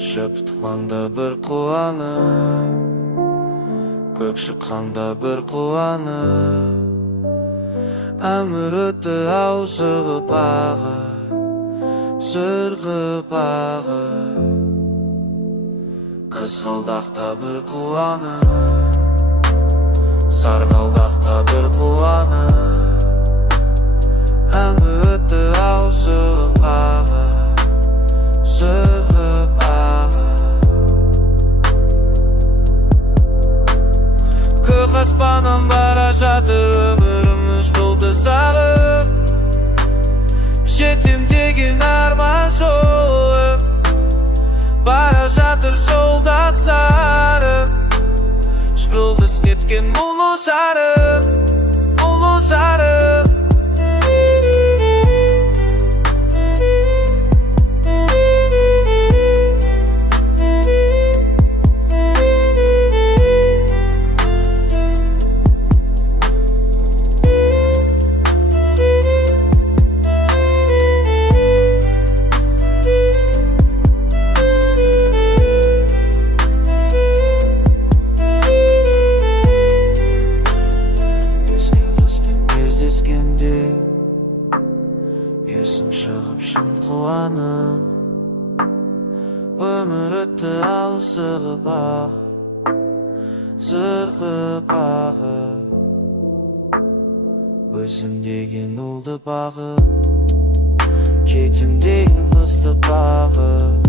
Шөп тұқлаңда бір қуанып, көк шыққанда бір қуанып, өмір өтті аусығып ағып, сырғып ағып. Қызғалдақта бір қуанып, сарғалдақта бір қуанып, өмір өтті аусығып ағып, сырғып ағып. Көк аспаннан бара жатыр өміріміз болды сағып, жетем деген арман жолы бара жатыр жолдан сарып, жұлдыз неткен мұңлы жарық, мұңлы жарық. Есім шығып шын қуанып, өмір өтті алысығып ағып, сырғып ағып. Өзім деген ұлды бағып, кетім деген қызды бағып.